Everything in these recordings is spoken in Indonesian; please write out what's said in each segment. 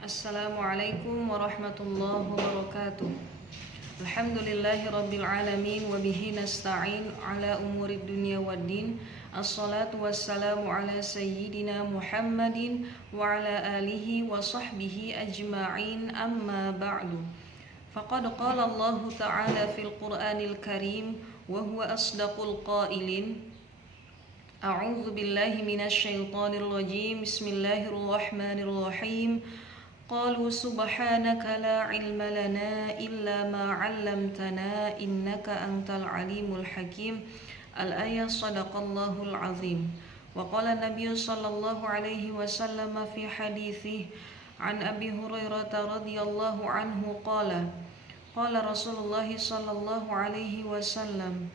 Assalamualaikum warahmatullahi wabarakatuh. Alhamdulillahi rabbil alamin wa bihi nasta'in ala umurid dunya waddin. Assalatu wassalamu ala sayyidina Muhammadin wa ala alihi wa sahbihi ajma'in, amma ba'du. Faqad qala Allah ta'ala fil Qur'anil Karim wa huwa asdaqul qailin. A'udzu billahi minasy syaithanir rajim. Bismillahirrahmanirrahim. Qalu subhanaka la ilma lana illa ma 'allamtana innaka antal alimul hakim. Al-ayah. Shadaqallahul azim. Wa qala Nabiy sallallahu alaihi wasallam fi haditsih an Abi Hurairah radhiyallahu anhu qala Rasulullah sallallahu alaihi wasallam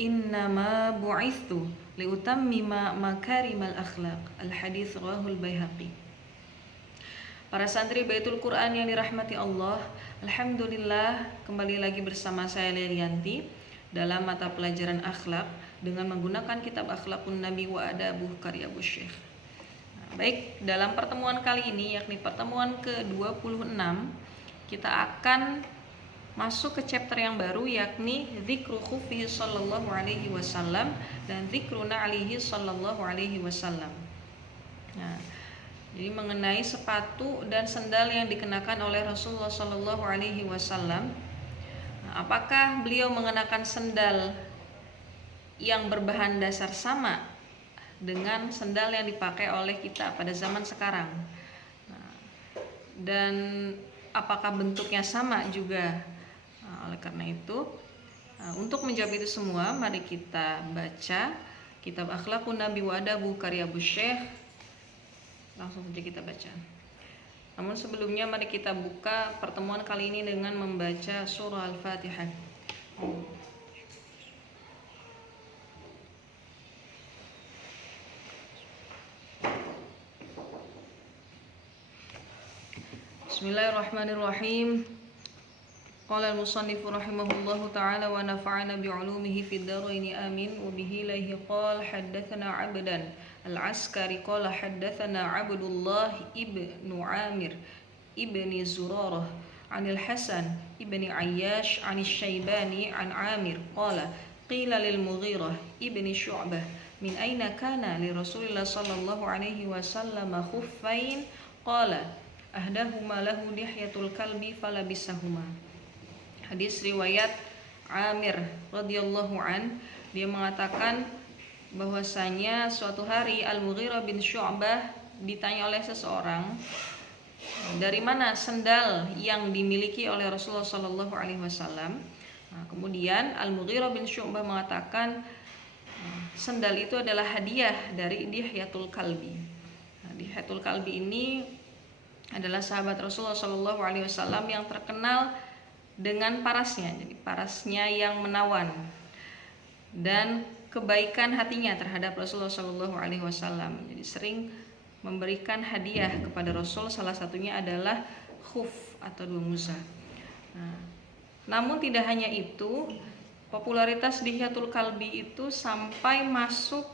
innama bu'ithu liutammima makarimal akhlaq. Al-hadits rawahul Baihaqi. Para santri Baitul Quran yang dirahmati Allah, alhamdulillah kembali lagi bersama saya Lelianti dalam mata pelajaran akhlak dengan menggunakan kitab Akhlakun Nabi wa Adabuh karya Abu Syekh. Baik, dalam pertemuan kali ini yakni pertemuan ke-26, kita akan masuk ke chapter yang baru yakni Dzikru Khufi sallallahu alaihi wasallam dan Dzikruna alihi sallallahu alaihi wasallam. Jadi mengenai sepatu dan sendal yang dikenakan oleh Rasulullah Shallallahu Alaihi Wasallam, apakah beliau mengenakan sendal yang berbahan dasar sama dengan sendal yang dipakai oleh kita pada zaman sekarang, dan apakah bentuknya sama juga? Oleh karena itu, untuk menjawab itu semua, mari kita baca kitab Akhlakun Nabi wa Adabuh karya Abu Syekh. Langsung saja kita baca. Namun sebelumnya mari kita buka pertemuan kali ini dengan membaca surah Al-Fatihah. Bismillahirrahmanirrahim. Qala al-musannif rahimahullahu ta'ala wa nafa'ana bi'ulumihi fid dharain amin wa bihi ilayhi qala haddatsana 'abdan al-Askari qala haddatsana Abdullah ibnu Amir ibni Zurarah anil Hasan ibni Ayyash anil Syaibani an Amir qala qila lil Mughirah ibni Syu'bah min aina kana li Rasulillah sallallahu alaihi wasallam khuffain qala ahdahuma lahu dihyatul kalbi falabisahuma. Hadis riwayat Amir radhiyallahu an, dia mengatakan bahwasanya suatu hari Al-Mughirah bin Syu'bah ditanya oleh seseorang, dari mana sendal yang dimiliki oleh Rasulullah Shallallahu Alaihi Wasallam. Kemudian Al-Mughirah bin Syu'bah mengatakan sendal itu adalah hadiah dari Dihyatul Kalbi. Dihyatul Kalbi ini adalah sahabat Rasulullah Shallallahu Alaihi Wasallam yang terkenal dengan parasnya, jadi parasnya yang menawan dan kebaikan hatinya terhadap Rasulullah Shallallahu Alaihi Wasallam. Jadi sering memberikan hadiah kepada Rasul, salah satunya adalah khuf atau dua muza. Namun tidak hanya itu, popularitas Dihyatul Kalbi itu sampai masuk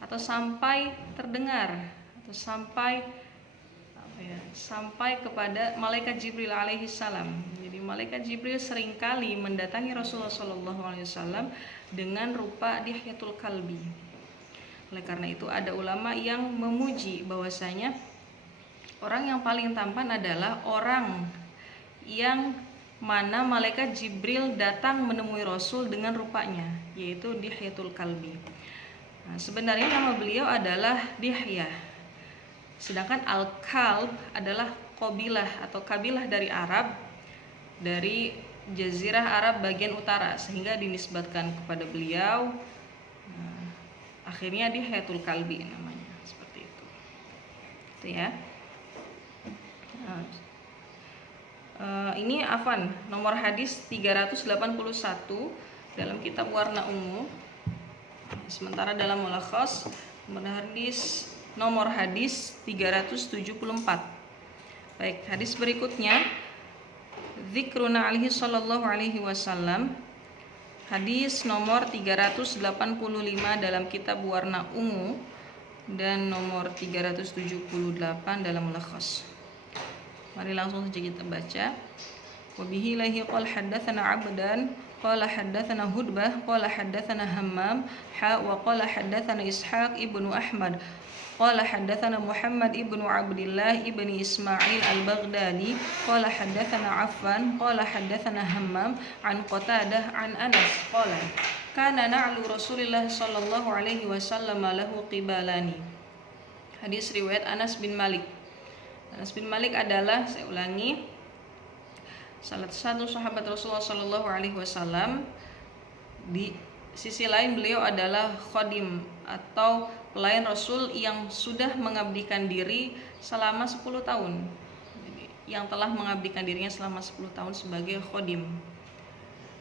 atau sampai terdengar atau sampai kepada malaikat Jibril alaihi salam. Jadi malaikat Jibril seringkali mendatangi Rasulullah Shallallahu Alaihi Wasallam dengan rupa Dihyatul Kalbi. Oleh karena itu ada ulama yang memuji bahwasanya orang yang paling tampan adalah orang yang mana malaikat Jibril datang menemui Rasul dengan rupanya, yaitu Dihyatul Kalbi. Sebenarnya nama beliau adalah Dihya. Sedangkan Al-Kalb adalah qabilah atau kabilah dari Arab, dari Jazirah Arab bagian utara, sehingga dinisbatkan kepada beliau. Akhirnya Dihyatul Kalbi namanya, seperti itu. Itu ya. Ini afan nomor hadis 381 dalam kitab Warna Ungu. Sementara dalam Mulakhas nomor hadis 374. Baik, hadis berikutnya Dzikruna alihi sallallahu alaihi wasallam, hadis nomor 385 dalam kitab Warna Ungu dan nomor 378 dalam Mulakhas. Mari langsung saja kita baca. Wa bihi lahi qala haddatsana Abdan qala haddatsana Hudbah qala haddatsana Hammam wa qala haddatsana Ishaq ibnu Ahmad qala haddatsana Muhammad ibnu Abdullah ibni Ismail al-Baghdadi qala haddatsana Affan qala haddatsana Hammam an Qatadah an Anas qala kana na'lu Rasulillah sallallahu alaihi wasallam lahu qibalani. Hadis riwayat Anas bin Malik. Anas bin Malik adalah, saya ulangi, salah satu sahabat Rasulullah sallallahu alaihi wasallam. Di sisi lain beliau adalah khadim atau pelayan Rasul yang sudah mengabdikan diri selama 10 tahun. Yang telah mengabdikan dirinya selama 10 tahun sebagai khadim.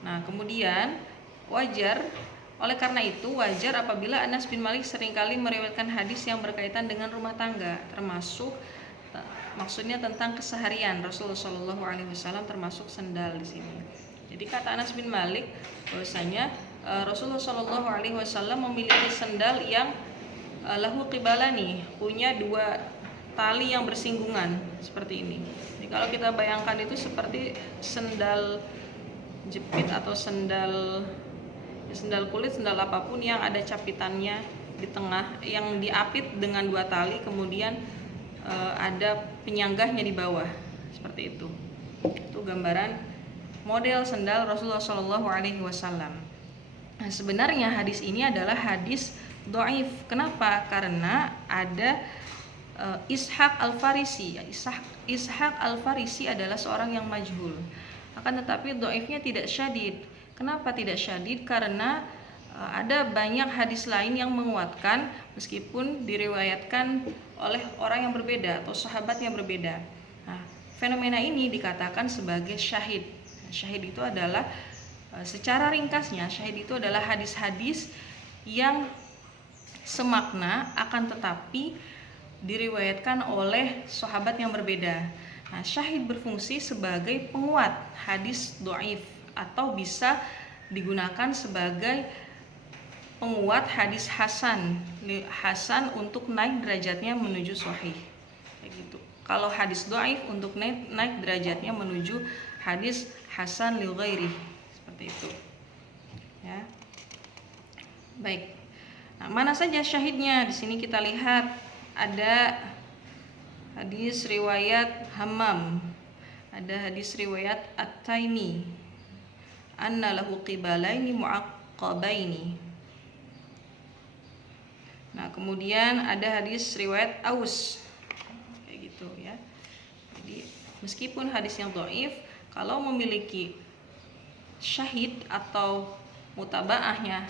Nah, kemudian oleh karena itu wajar apabila Anas bin Malik seringkali meriwayatkan hadis yang berkaitan dengan rumah tangga, termasuk maksudnya tentang keseharian Rasulullah Shallallahu Alaihi Wasallam, termasuk sendal di sini. Jadi kata Anas bin Malik bahwasanya Rasulullah Shallallahu Alaihi Wasallam memiliki sendal yang lahu qibalani, punya 2 tali yang bersinggungan seperti ini. Jadi kalau kita bayangkan itu seperti sendal jepit atau sendal kulit, sendal apapun yang ada capitannya di tengah, yang diapit dengan 2 tali, kemudian ada penyanggahnya di bawah, seperti itu. Itu gambaran model sendal Rasulullah Shallallahu Alaihi Wasallam. Nah, sebenarnya hadis ini adalah hadis dhaif. Kenapa? Karena ada Ishaq al-Farisi. Ishaq al-Farisi adalah seorang yang majhul. Akan tetapi dhaifnya tidak syadid. Kenapa tidak syadid? Karena ada banyak hadis lain yang menguatkan meskipun diriwayatkan oleh orang yang berbeda atau sahabat yang berbeda. Nah, fenomena ini dikatakan sebagai syahid. Syahid itu adalah, secara ringkasnya, syahid itu adalah hadis-hadis yang semakna akan tetapi diriwayatkan oleh sahabat yang berbeda. Nah, syahid berfungsi sebagai penguat hadis dhaif atau bisa digunakan sebagai penguat hadis hasan untuk naik derajatnya menuju sahih. Kayak gitu. Kalau hadis dhaif untuk naik derajatnya menuju hadis hasan li ghairi, seperti itu. Ya. Baik. Nah, mana saja syahidnya? Di sini kita lihat ada hadis riwayat Hammam, ada hadis riwayat At-Taimi, anna lahu qibalaini mu'aqqabaini. Nah, kemudian ada hadis riwayat Aus, kayak gitu ya. Jadi meskipun hadis yang dhaif, kalau memiliki syahid atau mutabaahnya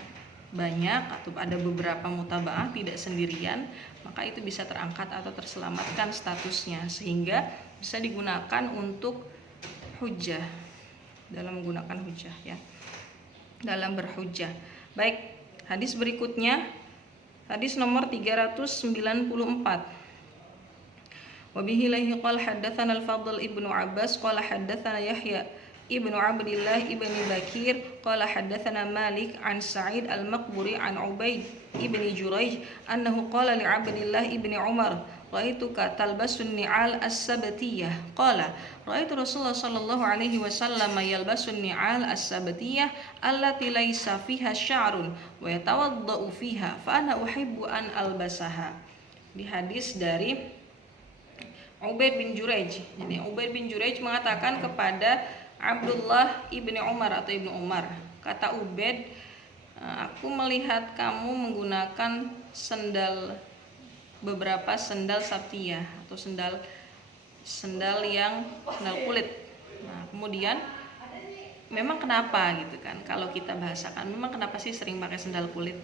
banyak atau ada beberapa mutabaah, tidak sendirian, maka itu bisa terangkat atau terselamatkan statusnya sehingga bisa digunakan untuk hujjah, dalam menggunakan hujjah ya, dalam berhujjah. Baik, hadis berikutnya, hadis nomor 394. Wa bihi lahi qala haddatsana al-Fadl ibnu Abbas qala haddatsana Yahya ibnu Abdillah ibni Bakir qala haddatsana Malik an Sa'id al-Maqburi an Ubaid ibni Jurayj annahu qala li Abdillah ibni Umar ra'aituka talbasun ni'al as-sabatiyah qala ra'aitu Rasulullah sallallahu alaihi wasallam yalbasun ni'al as-sabatiyah allati laysa fiha sya'run wa yatawaddau fiha fa ana uhibbu an albasaha. Di hadis dari Ubaid bin Jurayj. Jadi Ubaid bin Jurayj mengatakan kepada Abdullah ibni Umar atau ibnu Umar, kata Ubaid, aku melihat kamu menggunakan beberapa sendal sabtiyah atau sendal kulit. Nah, kemudian memang kenapa gitu kan? Kalau kita bahasakan, memang kenapa sih sering pakai sendal kulit?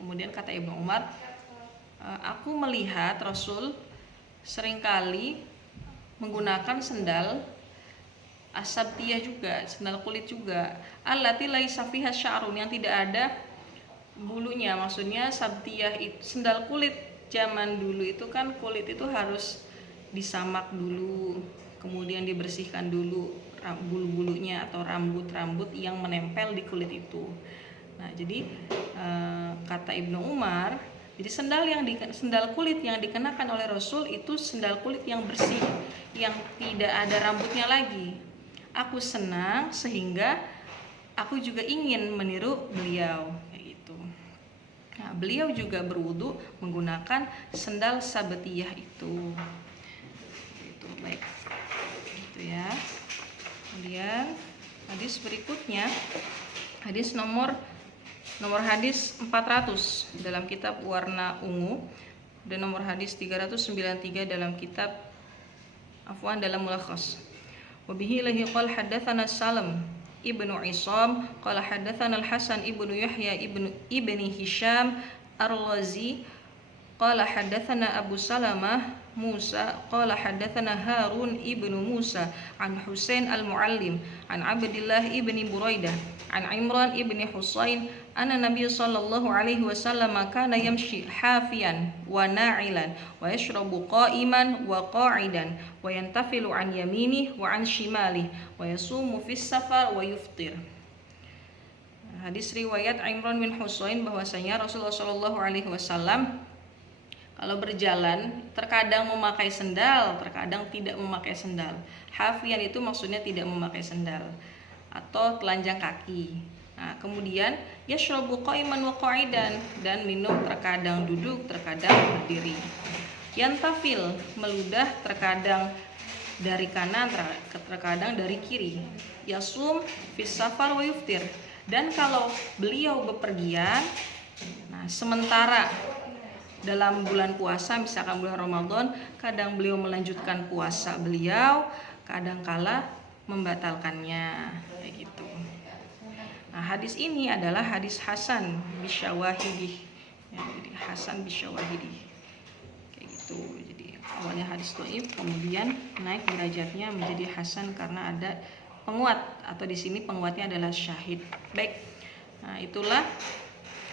Kemudian kata Ibnu Umar, aku melihat Rasul seringkali menggunakan sendal asabtiyah juga, sendal kulit juga, allati laisa fiha sya'run, yang tidak ada bulunya. Maksudnya sabtiyah itu sendal kulit zaman dulu itu kan kulit itu harus disamak dulu, kemudian dibersihkan dulu bulu-bulunya atau rambut-rambut yang menempel di kulit itu. Nah, jadi kata Ibnu Umar, Jadi sendal kulit yang dikenakan oleh Rasul itu sendal kulit yang bersih, yang tidak ada rambutnya lagi. Aku senang sehingga aku juga ingin meniru beliau, kayak gitu. Nah, beliau juga berwudu menggunakan sendal sabatiyah itu. Itu baik. Itu ya. Kemudian hadis berikutnya, hadis nomor hadis 400 dalam kitab Warna Ungu dan nomor hadis 393 dalam kitab dalam Mulakhas. Wa bihi lahi qala haddatsana Salam ibnu Isam qala haddatsana Al-Hasan ibnu Yahya ibni Hisham Ar-Razi qala haddatsana Abu Salamah Musa qala haddatsana Harun ibnu Musa an Husain al-Muallim an Abdillah ibni Buraidah an Imran ibni Husain anna Nabiy sallallahu alaihi wasallam kana yamshi hafiyan wa na'ilan wa yashrabu qa'iman wa qa'idan wa yantafilu an yaminihi wa an shimalihi wa yasumu fis safar wa yuftir. Hadis riwayat Imran bin Husain bahwasanya Rasulullah sallallahu alaihi wasallam kalau berjalan terkadang memakai sendal, terkadang tidak memakai sendal. Hafian itu maksudnya tidak memakai sendal atau telanjang kaki. Nah, kemudian yashrabu qa'iman wa qa'idan, dan minum terkadang duduk, terkadang berdiri. Yantafil, meludah terkadang dari kanan, terkadang dari kiri. Yasum fis safar wa yuftir. Dan kalau beliau bepergian, nah sementara dalam bulan puasa, misalkan bulan Ramadan, kadang beliau melanjutkan puasa beliau, kadangkala membatalkannya, kayak gitu. Nah, hadis ini adalah hadis hasan bisyawahidih, ya, jadi hasan bisyawahidih, kayak gitu. Jadi awalnya hadis dhaif, kemudian naik derajatnya menjadi hasan karena ada penguat, atau di sini penguatnya adalah syahid. Baik, nah itulah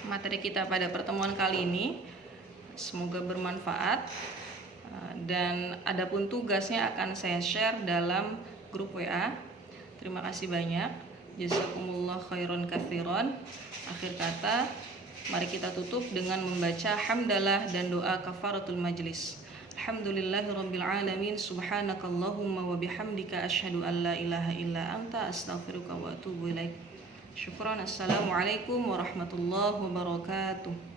materi kita pada pertemuan kali ini. Semoga bermanfaat, dan adapun tugasnya akan saya share dalam grup WA. Terima kasih banyak. Jazakumullah khairan katsiran. Akhir kata, mari kita tutup dengan membaca hamdalah dan doa kafaratul majlis. Alhamdulillahirabbil alamin, subhanakallahumma wa bihamdika asyhadu an la ilaha illa anta astaghfiruka wa atubu ilaik. Syukran. Assalamualaikum warahmatullahi wabarakatuh.